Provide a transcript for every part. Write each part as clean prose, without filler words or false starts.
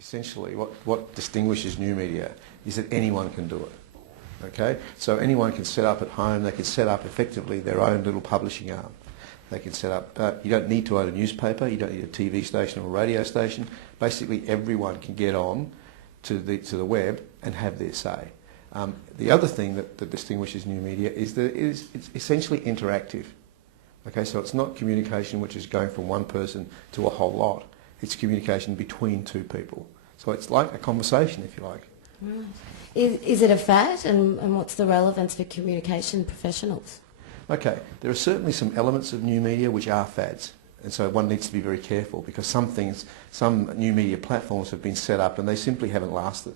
Essentially, what distinguishes new media is that anyone can do it. Okay, so anyone can set up at home. They can set up effectively their own little publishing arm. They can set up. You don't need to own a newspaper. You don't need a TV station or a radio station. Basically, everyone can get on to the web and have their say. The other thing that distinguishes new media is that it's essentially interactive. Okay, so it's not communication which is going from one person to a whole lot. It's communication between two people. So it's like a conversation, if you like. Right. Is it a fad, and what's the relevance for communication professionals? Okay, there are certainly some elements of new media which are fads, and so one needs to be very careful because some new media platforms have been set up and they simply haven't lasted.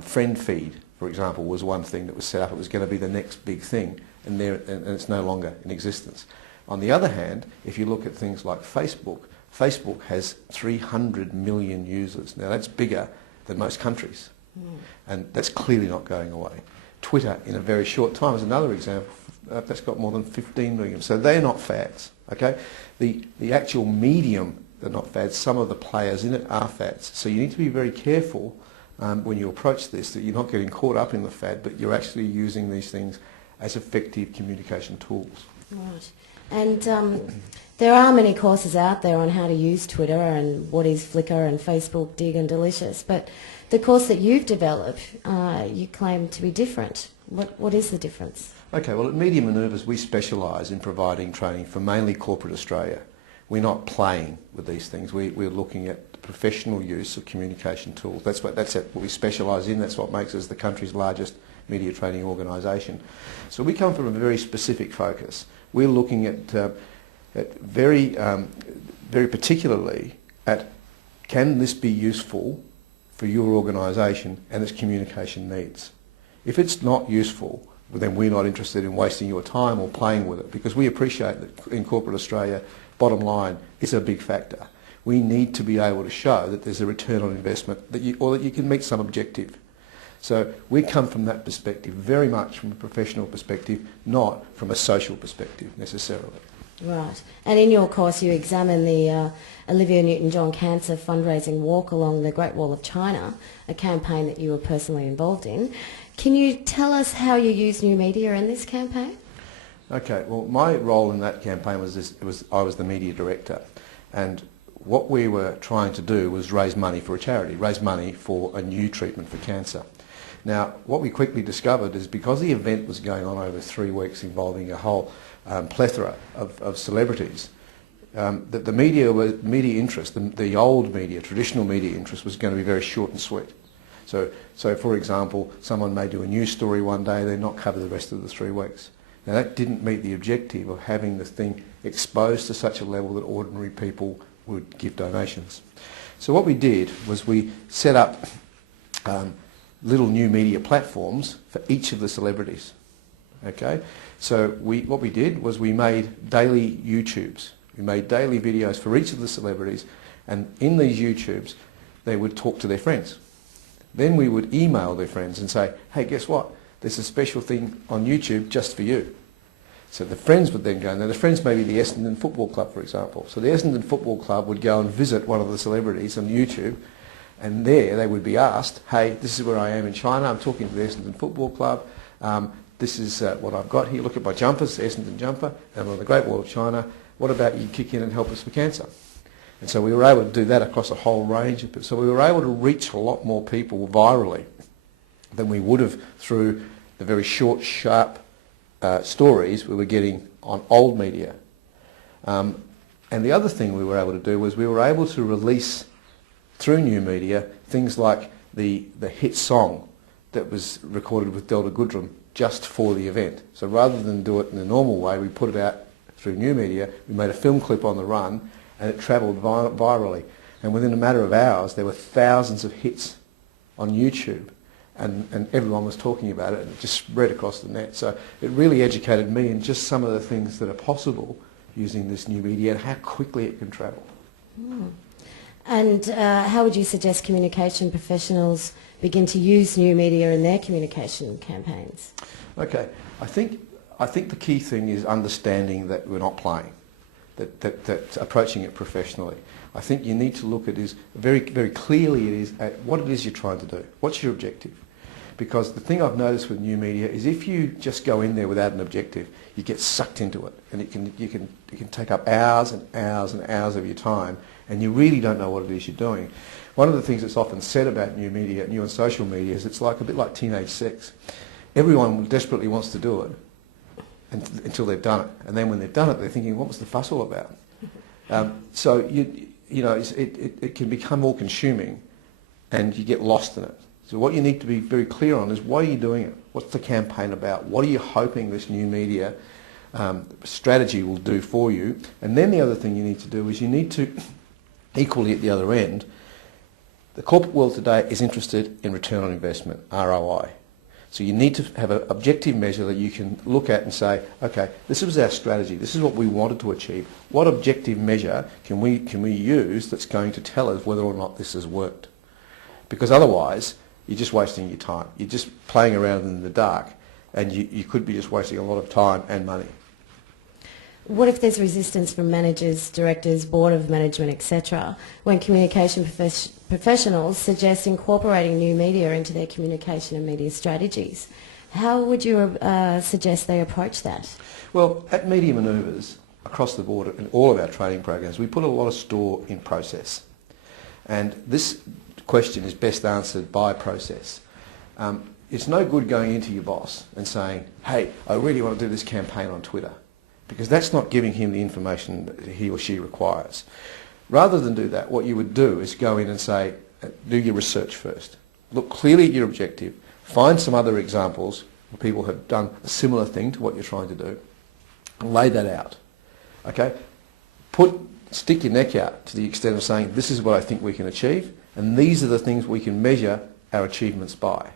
Friend feed, for example, was one thing that was set up. It was going to be the next big thing, and it's no longer in existence. On the other hand, if you look at things like Facebook, Facebook has 300 million users. Now that's bigger than most countries. And that's clearly not going away. Twitter, in a very short time, is another example. That's got more than 15 million. So they're not fads. Okay, the actual medium, they're not fads. Some of the players in it are fads. So you need to be very careful when you approach this, that you're not getting caught up in the fad, but you're actually using these things as effective communication tools. Right. And there are many courses out there on how to use Twitter and what is Flickr and Facebook, Dig and Delicious, but the course that you've developed, you claim to be different. What is the difference? Okay, well at Media Manoeuvres we specialise in providing training for mainly corporate Australia. We're not playing with these things. We're looking at the professional use of communication tools. That's what we specialise in. That's what makes us the country's largest media training organisation. So we come from a very specific focus. We're looking at very particularly at, can this be useful for your organisation and its communication needs? If it's not useful, well, then we're not interested in wasting your time or playing with it, because we appreciate that in corporate Australia, bottom line is a big factor. We need to be able to show that there's a return on investment, or that you can meet some objective. So we come from that perspective, very much from a professional perspective, not from a social perspective necessarily. Right. And in your course you examine the Olivia Newton-John Cancer fundraising walk along the Great Wall of China, a campaign that you were personally involved in. Can you tell us how you use new media in this campaign? Okay, well my role in that campaign was I was the media director, and what we were trying to do was raise money for a charity, raise money for a new treatment for cancer. Now, what we quickly discovered is because the event was going on over 3 weeks involving a whole plethora of celebrities, that the media interest, the old media, traditional media interest, was going to be very short and sweet. So for example, someone may do a news story one day, then not cover the rest of the 3 weeks. Now that didn't meet the objective of having the thing exposed to such a level that ordinary people would give donations. So what we did was we set up little new media platforms for each of the celebrities. Okay, so what we did was we made daily YouTubes. We made daily videos for each of the celebrities, and in these YouTubes they would talk to their friends. Then we would email their friends and say, hey, guess what? There's a special thing on YouTube just for you. So the friends would then go, now the friends may be the Essendon Football Club, for example. So the Essendon Football Club would go and visit one of the celebrities on YouTube, and there they would be asked, hey, this is where I am in China, I'm talking to the Essendon Football Club, this is what I've got here, look at my jumpers, Essendon jumper, and I'm on the Great Wall of China, what about you kick in and help us for cancer? And so we were able to do that across a whole range of people. So we were able to reach a lot more people virally than we would have through the very short, sharp stories we were getting on old media. And the other thing we were able to do was we were able to release through new media things like the hit song that was recorded with Delta Goodrem just for the event. So rather than do it in the normal way, we put it out through new media, we made a film clip on the run, and it travelled virally. And within a matter of hours, there were thousands of hits on YouTube, and everyone was talking about it, and it just spread across the net. So it really educated me in just some of the things that are possible using this new media and how quickly it can travel. Mm. And how would you suggest communication professionals begin to use new media in their communication campaigns? Okay, I think the key thing is understanding that we're not playing, that approaching it professionally. I think you need to look at is very, very clearly it is at what it is you're trying to do. What's your objective? Because the thing I've noticed with new media is if you just go in there without an objective, you get sucked into it, and you can take up hours and hours and hours of your time, and you really don't know what it is you're doing. One of the things that's often said about new media, new and social media, is it's like a bit like teenage sex. Everyone desperately wants to do it until they've done it, and then when they've done it, they're thinking, what was the fuss all about? So it can become all consuming, and you get lost in it. So what you need to be very clear on is why are you doing it? What's the campaign about? What are you hoping this new media strategy will do for you? And then the other thing you need to do is you need to, equally at the other end, the corporate world today is interested in return on investment, ROI. So you need to have an objective measure that you can look at and say, okay, this was our strategy, this is what we wanted to achieve. What objective measure can we use that's going to tell us whether or not this has worked? Because otherwise, you're just wasting your time. You're just playing around in the dark, and you could be just wasting a lot of time and money. What if there's resistance from managers, directors, board of management, etc., when communication professionals suggest incorporating new media into their communication and media strategies? How would you suggest they approach that? Well, at Media Manoeuvres, across the board in all of our training programs, we put a lot of store in process. And this question is best answered by process. It's no good going into your boss and saying, hey, I really want to do this campaign on Twitter, because that's not giving him the information that he or she requires. Rather than do that, what you would do is go in and say, do your research first. Look clearly at your objective, find some other examples where people have done a similar thing to what you're trying to do, and lay that out. Okay? Stick your neck out to the extent of saying, this is what I think we can achieve, and these are the things we can measure our achievements by.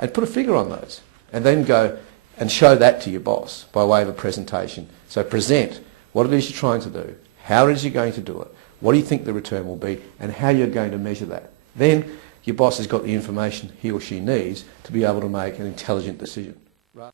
And put a figure on those. And then go and show that to your boss by way of a presentation. So present what it is you're trying to do, how it is you're going to do it, what do you think the return will be, and how you're going to measure that. Then your boss has got the information he or she needs to be able to make an intelligent decision.